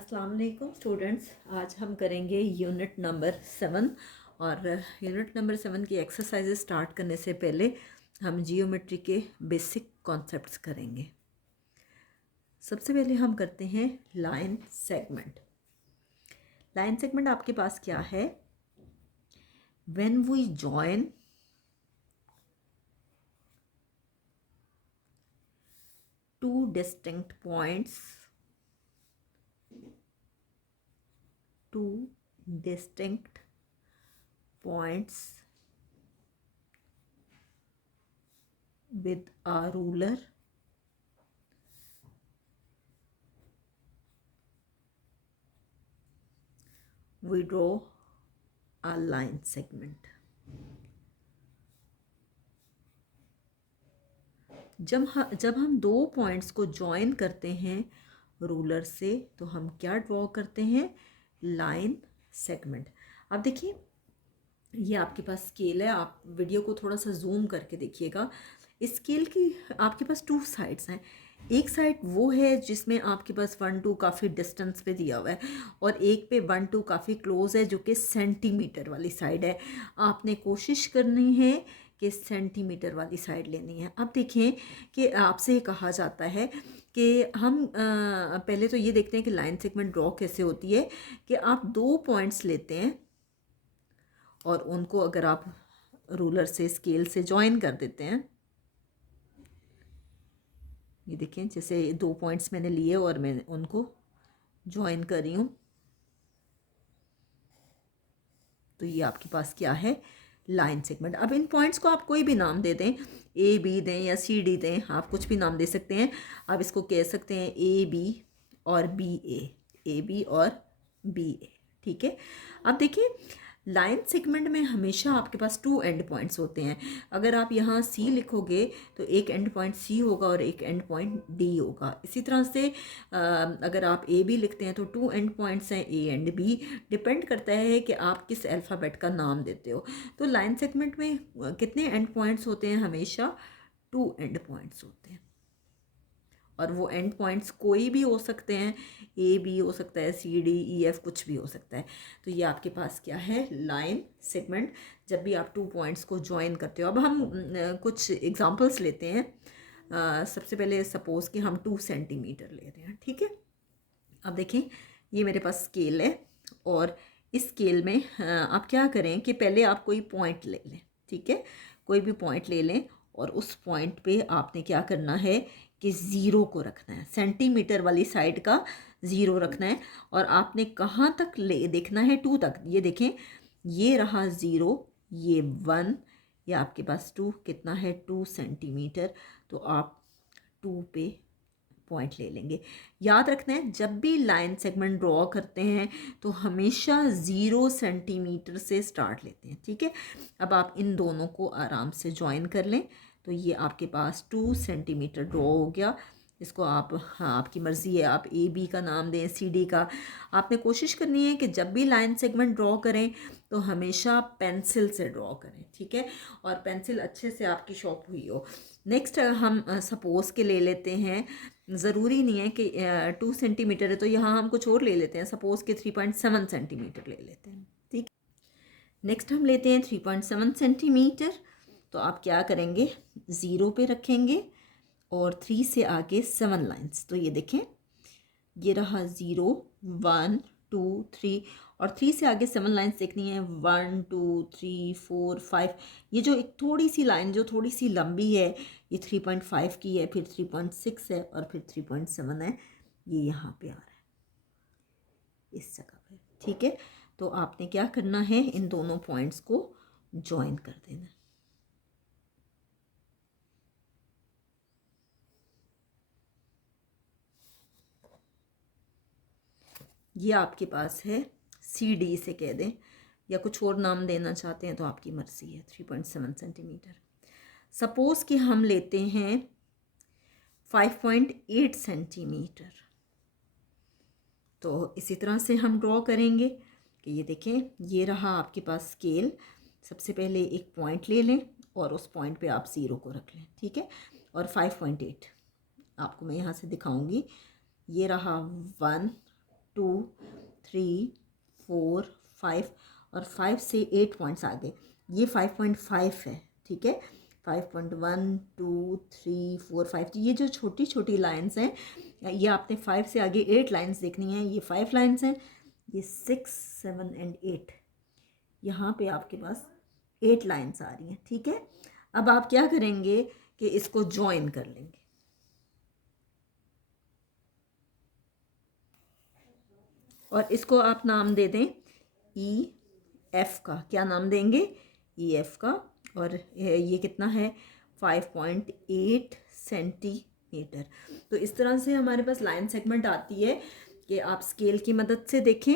अस्सलाम वालेकुम स्टूडेंट्स। आज हम करेंगे यूनिट नंबर 7 और यूनिट नंबर 7 की एक्सरसाइजेज स्टार्ट करने से पहले हम जियोमेट्री के बेसिक कॉन्सेप्ट्स करेंगे। सबसे पहले हम करते हैं लाइन सेगमेंट। लाइन सेगमेंट आपके पास क्या है? When we join two distinct points with a ruler we draw a line segment। जब हम दो पॉइंट्स को ज्वाइन करते हैं रूलर से तो हम क्या ड्रॉ करते हैं? Line segment. अब देखिए, ये आपके पास स्केल है। आप वीडियो को थोड़ा सा जूम करके देखिएगा। इस स्केल की आपके पास टू साइड्स हैं। एक साइड वो है जिसमें आपके पास 1-2 काफ़ी डिस्टेंस पे दिया हुआ है और एक पे 1-2 काफ़ी क्लोज है, जो कि सेंटीमीटर वाली साइड है। आपने कोशिश करनी है कि सेंटीमीटर वाली साइड लेनी है। अब देखें कि आपसे कहा जाता है कि हम पहले तो ये देखते हैं कि लाइन सेगमेंट ड्रॉ कैसे होती है। कि आप दो पॉइंट्स लेते हैं और उनको अगर आप रूलर से स्केल से ज्वाइन कर देते हैं। ये देखें, जैसे दो पॉइंट्स मैंने लिए और मैं उनको ज्वाइन कर रही हूँ, तो ये आपके पास क्या है? Line segment. अब इन पॉइंट्स को आप कोई भी नाम दे दें, ए बी दें या सी डी दें, आप कुछ भी नाम दे सकते हैं। आप इसको कह सकते हैं ए बी और बी ए बी और बी ए। ठीक है। अब देखिए, लाइन सेगमेंट में हमेशा आपके पास टू एंड पॉइंट्स होते हैं। अगर आप यहाँ सी लिखोगे तो एक एंड पॉइंट सी होगा और एक एंड पॉइंट डी होगा। इसी तरह से अगर आप ए बी लिखते हैं तो टू एंड पॉइंट्स हैं, ए एंड बी। डिपेंड करता है कि आप किस अल्फ़ाबेट का नाम देते हो। तो लाइन सेगमेंट में कितने एंड पॉइंट्स होते हैं? हमेशा टू एंड पॉइंट्स होते हैं। और वो एंड पॉइंट्स कोई भी हो सकते हैं, ए बी हो सकता है, सी डी ई एफ, कुछ भी हो सकता है। तो ये आपके पास क्या है? Line segment. जब भी आप टू पॉइंट्स को ज्वाइन करते हो। अब हम कुछ एग्जांपल्स लेते हैं। सबसे पहले सपोज कि हम 2 सेंटीमीटर ले रहे हैं। ठीक है। अब देखें, ये मेरे पास स्केल है और इस स्केल में आप क्या करें कि पहले आप कोई पॉइंट ले लें। ठीक है। कोई भी पॉइंट ले लें और उस पॉइंट पे आपने क्या करना है कि ज़ीरो को रखना है। सेंटीमीटर वाली साइड का ज़ीरो रखना है और आपने कहाँ तक ले देखना है? 2 तक। ये देखें, ये रहा ज़ीरो, ये 1, ये आपके पास 2, कितना है? 2 सेंटीमीटर। तो आप 2 पे पॉइंट ले लेंगे। याद रखना है, जब भी लाइन सेगमेंट ड्रॉ करते हैं तो हमेशा 0 सेंटीमीटर से स्टार्ट लेते हैं। ठीक है। अब आप इन दोनों को आराम से ज्वाइन कर लें तो ये आपके पास 2 सेंटीमीटर ड्रॉ हो गया। इसको आप, हाँ, आपकी मर्ज़ी है, आप ए बी का नाम दें, सी डी का। आपने कोशिश करनी है कि जब भी लाइन सेगमेंट ड्रॉ करें तो हमेशा पेंसिल से ड्रॉ करें। ठीक है। और पेंसिल अच्छे से आपकी शॉर्प हुई हो। नेक्स्ट हम सपोज़ के ले लेते हैं। ज़रूरी नहीं है कि 2 सेंटीमीटर है तो यहाँ हम कुछ और ले लेते हैं। सपोज़ के 3.7 सेंटीमीटर ले लेते हैं। ठीक। नेक्स्ट हम लेते हैं 3.7 सेंटीमीटर। तो आप क्या करेंगे? ज़ीरो पे रखेंगे और 3 से आगे 7 लाइंस। तो ये देखें, ये रहा 0 1 2 3 और 3 से आगे 7 लाइंस देखनी है। 1 2 3 4 5। ये जो एक थोड़ी सी लाइन जो थोड़ी सी लंबी है, ये 3.5 की है, फिर 3.6 है और फिर 3.7 है। ये यहाँ पे आ रहा है इस जगह पे। ठीक है। तो आपने क्या करना है? इन दोनों पॉइंट्स को ज्वाइन कर देना। ये आपके पास है, सी डी से कह दें या कुछ और नाम देना चाहते हैं तो आपकी मर्ज़ी है। 3.7 सेंटीमीटर। सपोज़ कि हम लेते हैं 5.8 सेंटीमीटर। तो इसी तरह से हम ड्रॉ करेंगे कि ये देखें, ये रहा आपके पास स्केल। सबसे पहले एक पॉइंट ले लें और उस पॉइंट पे आप ज़ीरो को रख लें। ठीक है। और 5.8 आपको मैं यहाँ से दिखाऊंगी। ये रहा 1 2 3 4 5 और 5 से 8 पॉइंट्स आगे, ये 5.5 है, ठीक है। 5.1 2 3 4 5, तो ये जो छोटी छोटी लाइंस हैं, ये आपने 5 से आगे 8 लाइंस देखनी है। ये 5 लाइंस हैं, ये 6 7 एंड 8, यहाँ पे आपके पास 8 लाइंस आ रही हैं, ठीक है। अब आप क्या करेंगे कि इसको ज्वाइन कर लेंगे, और इसको आप नाम दे दें ई एफ का। क्या नाम देंगे? ई एफ का। और ये कितना है? 5.8 सेंटीमीटर। तो इस तरह से हमारे पास लाइन सेगमेंट आती है कि आप स्केल की मदद से देखें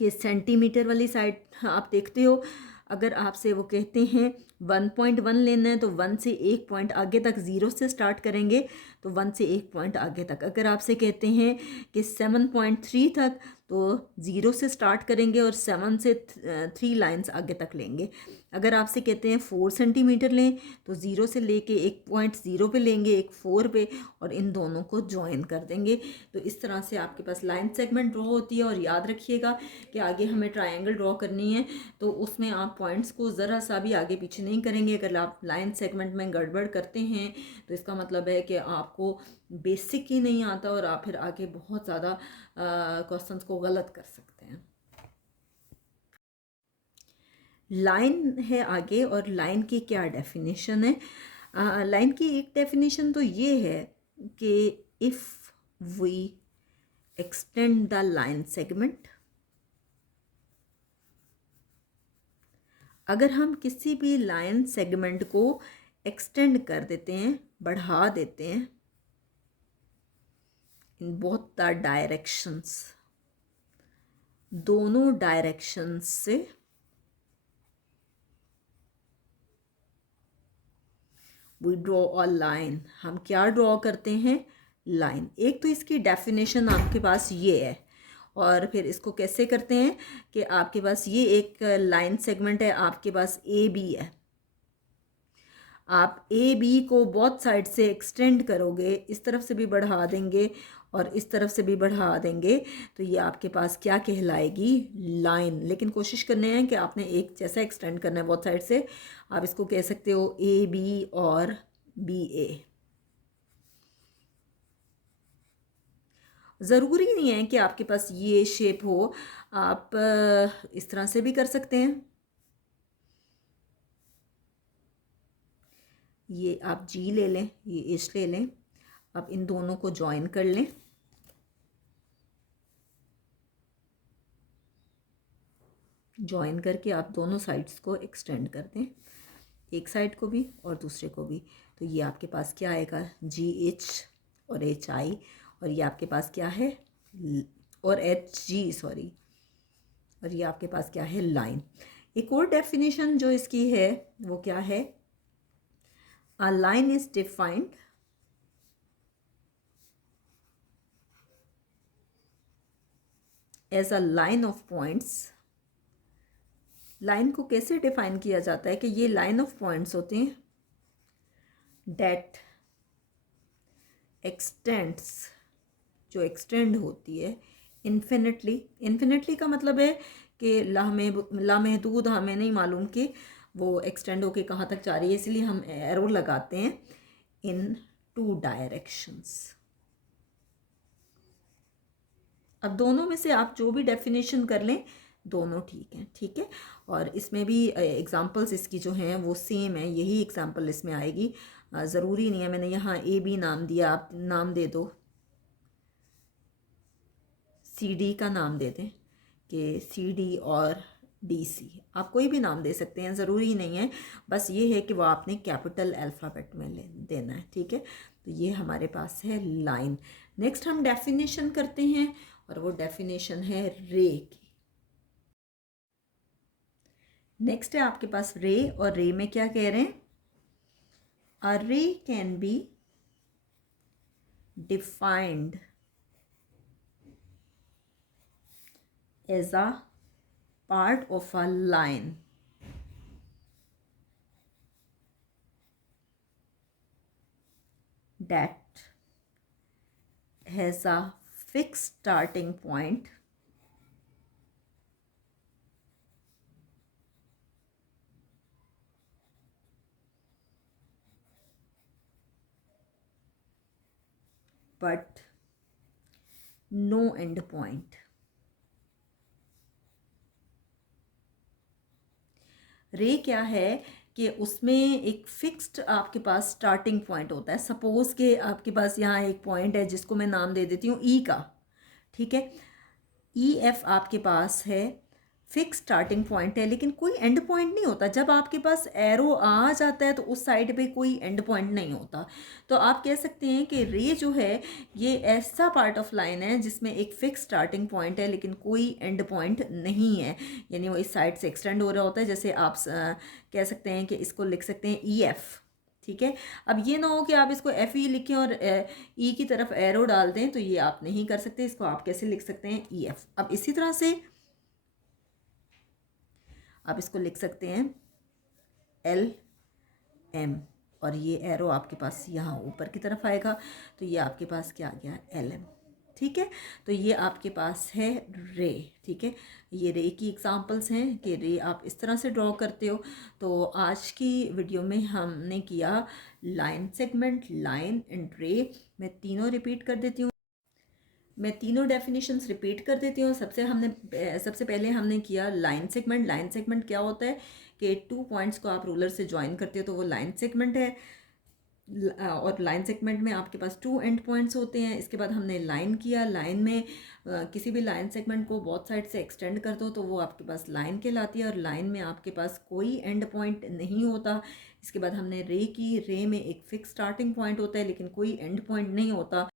कि सेंटीमीटर वाली साइड आप देखते हो। अगर आपसे वो कहते हैं 1.1 लेना है तो 1 से 1 पॉइंट आगे तक, 0 से स्टार्ट करेंगे तो 1 से 1 पॉइंट आगे तक। अगर आपसे कहते हैं कि 7.3 तक, तो 0 से स्टार्ट करेंगे और 7 से 3 लाइंस आगे तक लेंगे। अगर आपसे कहते हैं 4 सेंटीमीटर लें तो 0 से लेके 1.0 पे लेंगे, एक 4 पे, और इन दोनों को ज्वाइन कर देंगे। तो इस तरह से आपके पास लाइन सेगमेंट ड्रॉ होती है। और याद रखिएगा कि आगे हमें ट्रायंगल ड्रॉ करनी है तो उसमें आप पॉइंट्स को ज़रा सा भी आगे पीछे नहीं करेंगे। अगर आप लाइन सेगमेंट में गड़बड़ करते हैं तो इसका मतलब है कि आपको बेसिक ही नहीं आता और आप फिर आगे बहुत ज़्यादा क्वेश्चंस को गलत कर सकते हैं। लाइन है आगे, और लाइन की क्या डेफिनेशन है? लाइन की एक डेफिनेशन तो ये है कि if we extend the line segment, अगर हम किसी भी लाइन सेगमेंट को एक्सटेंड कर देते हैं, बढ़ा देते हैं इन बोथ द डायरेक्शंस, दोनों डायरेक्शंस से, वी ड्रॉ अ लाइन, हम क्या ड्रॉ करते हैं? लाइन। एक तो इसकी डेफिनेशन आपके पास ये है, और फिर इसको कैसे करते हैं कि आपके पास ये एक लाइन सेगमेंट है, आपके पास ए बी है, आप ए बी को बहुत साइड से एक्सटेंड करोगे, इस तरफ से भी बढ़ा देंगे और इस तरफ से भी बढ़ा देंगे, तो ये आपके पास क्या कहलाएगी? लाइन। लेकिन कोशिश करने हैं कि आपने एक जैसा एक्सटेंड करना है बहुत साइड से। आप इसको कह सकते हो ए बी और बी ए। ज़रूरी नहीं है कि आपके पास ये शेप हो, आप इस तरह से भी कर सकते हैं। ये आप जी ले लें, ये एच ले लें, अब इन दोनों को ज्वाइन कर लें। ज्वाइन करके आप दोनों साइड्स को एक्सटेंड कर दें, एक साइड को भी और दूसरे को भी। तो ये आपके पास क्या आएगा? जी एच और एच आई, और ये आपके पास क्या है? और एच जी, सॉरी, और ये आपके पास क्या है? लाइन। एक और डेफिनेशन जो इसकी है वो क्या है? A line is defined as a line of points. Line को कैसे डिफाइन किया जाता है कि ये लाइन ऑफ पॉइंट्स होते हैं डेट एक्सटेंड्स, जो एक्सटेंड होती है इन्फिनिटली। इन्फिनिटली का मतलब है कि लामहदूद, हमें नहीं मालूम कि वो एक्सटेंड होके कहाँ तक जा रही है, इसलिए हम एरो लगाते हैं इन 2 डायरेक्शंस। अब दोनों में से आप जो भी डेफिनेशन कर लें, दोनों ठीक हैं, ठीक है। और इसमें भी एग्जांपल्स इसकी जो हैं वो सेम है, यही एग्जांपल इसमें आएगी। ज़रूरी नहीं है, मैंने यहाँ ए बी नाम दिया, आप नाम दे दो, सी डी का नाम दे दें कि सी डी और डी सी, आप कोई भी नाम दे सकते हैं, ज़रूरी नहीं है। बस ये है कि वो आपने कैपिटल अल्फ़ाबेट में देना है, ठीक है। तो ये हमारे पास है लाइन। नेक्स्ट हम डेफिनेशन करते हैं, और वो डेफिनेशन है रे की। नेक्स्ट है आपके पास रे, और रे में क्या कह रहे हैं? A ray can be defined as a part of a line that has a fix starting point but no end point। रे क्या है कि उसमें एक फिक्स्ड आपके पास स्टार्टिंग पॉइंट होता है। सपोज के आपके पास यहाँ एक पॉइंट है जिसको मैं नाम दे देती हूँ ई का, ठीक है। ई एफ आपके पास है, फिक्स स्टार्टिंग पॉइंट है, लेकिन कोई एंड पॉइंट नहीं होता। जब आपके पास एरो आ जाता है तो उस साइड पे कोई एंड पॉइंट नहीं होता। तो आप कह सकते हैं कि रे जो है ये ऐसा पार्ट ऑफ लाइन है जिसमें एक फिक्स स्टार्टिंग पॉइंट है लेकिन कोई एंड पॉइंट नहीं है, यानी वो इस साइड से एक्सटेंड हो रहा होता है। जैसे आप कह सकते हैं कि इसको लिख सकते हैं ई एफ, ठीक है। अब ये ना हो कि आप इसको एफ ई लिखें और ई की तरफ एरो डाल दें, तो ये आप नहीं कर सकते। इसको आप कैसे लिख सकते हैं, ई एफ। अब इसी तरह से आप इसको लिख सकते हैं एल एम, और ये एरो आपके पास यहाँ ऊपर की तरफ आएगा, तो ये आपके पास क्या आ गया, एल एम, ठीक है। तो ये आपके पास है रे, ठीक है। ये रे की एग्जांपल्स हैं कि रे आप इस तरह से ड्रॉ करते हो। तो आज की वीडियो में हमने किया लाइन सेगमेंट, लाइन एंड रे। मैं तीनों रिपीट कर देती हूँ, मैं तीनों डेफिनेशंस रिपीट कर देती हूँ। सबसे पहले हमने किया लाइन सेगमेंट। लाइन सेगमेंट क्या होता है कि 2 पॉइंट्स को आप रूलर से ज्वाइन करते हो तो वो लाइन सेगमेंट है। और लाइन सेगमेंट में आपके पास 2 एंड पॉइंट्स होते हैं। इसके बाद हमने लाइन किया, लाइन में किसी भी लाइन सेगमेंट को बोथ साइड से एक्सटेंड कर दो तो वो आपके पास लाइन कहलाती है, और लाइन में आपके पास कोई एंड पॉइंट नहीं होता। इसके बाद हमने रे की, रे में एक फिक्स स्टार्टिंग पॉइंट होता है लेकिन कोई एंड पॉइंट नहीं होता।